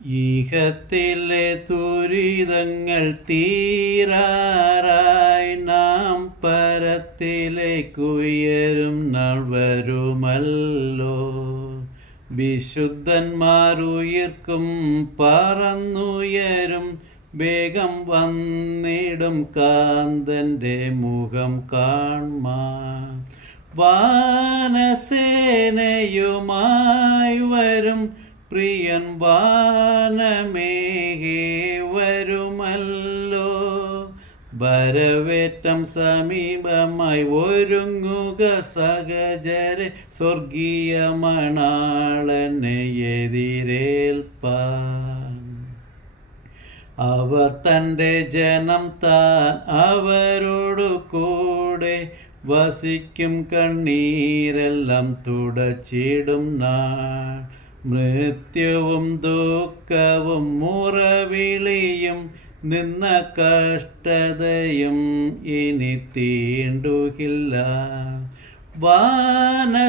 ഈഹത്തിലെ ദുരിതങ്ങൾ തീരാറായി നാം പരത്തിലേക്കുയരും നാൾ വരുമല്ലോ. വിശുദ്ധന്മാരുയിർക്കും പറന്നുയരും, വേഗം വന്നിടും കാന്തൻ്റെ മുഖം കാൺമാൻ. വാനസേനയുമായി വരും പ്രിയൻ വാനമേഘേ വരുമല്ലോ. വരവേറ്റം സമീപമായി ഒരുങ്ങുക സഹചരെ, സ്വർഗീയ മണാളനെ എതിരേൽപ്പാൻ. അവർ തൻ്റെ ജനം താൻ അവരോടു കൂടെ വസിക്കും, കണ്ണീരെല്ലാം തുടച്ചിടും നാൾ. മൃത്യുവും ദുഃഖവും മുറവിളിയും നിന്ന കഷ്ടതയും ഇനി തീണ്ടുകില്ല. വാനസേനയുമായി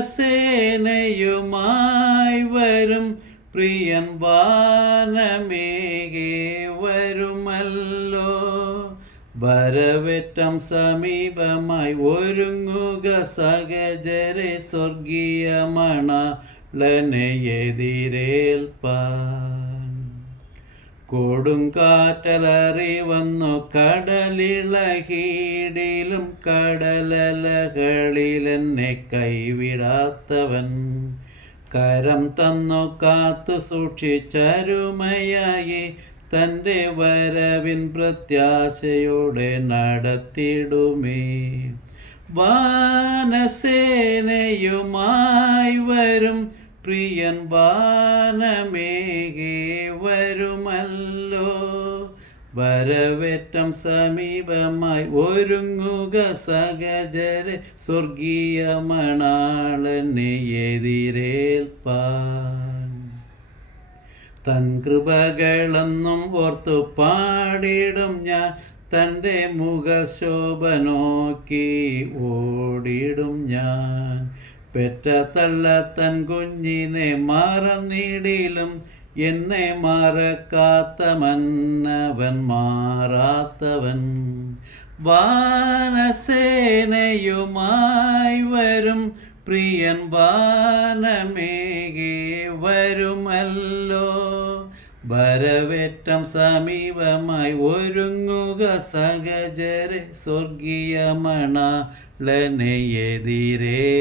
വരും പ്രിയൻ വാനമേഘേ വരുമല്ലോ. വരവേറ്റം സമീപമായി ഒരുങ്ങുക സഹചരെ, സ്വർഗീയ മണാളനെ എതിരേൽപ്പാൻ. കൊടുങ്കാറ്റലറി വന്നു കടലിളകീടിലും, കടലലകളിലെന്നെ കൈവിടാത്തവൻ. കരം തന്നു കാത്തു സൂക്ഷിച്ചരുമയായി, തൻ്റെ വരവിൻ പ്രത്യാശയോടെ നടത്തിടുമേ. വാനസേനയുമായി വരും പ്രിയൻ വാനമേഘേ വരുമല്ലോ. വരവേറ്റം സമീപമായി ഒരുങ്ങുക സഹചരെ, സ്വർഗീയ മണാളനെ എതിരേൽപ്പാൻ. തൻ കൃപകളെന്നും ഓർത്തു പാടിടും ഞാൻ, തൻ്റെ മുഖശോഭ നോക്കി ഓടിടും ഞാൻ. പെറ്റ തള്ള തൻ കുഞ്ഞിനെ മറന്നിടിലും, എന്നെ മറക്കാത്ത മന്നവൻ മാറാത്തവൻ. വാനസേനയുമായി വരും പ്രിയൻ വാനമേഘേ വരുമല്ലോ. വരവേറ്റം സമീപമായി ഒരുങ്ങുക സഹചരെ, സ്വർഗീയ മണാളനെ എതിരേൽപ്പാൻ.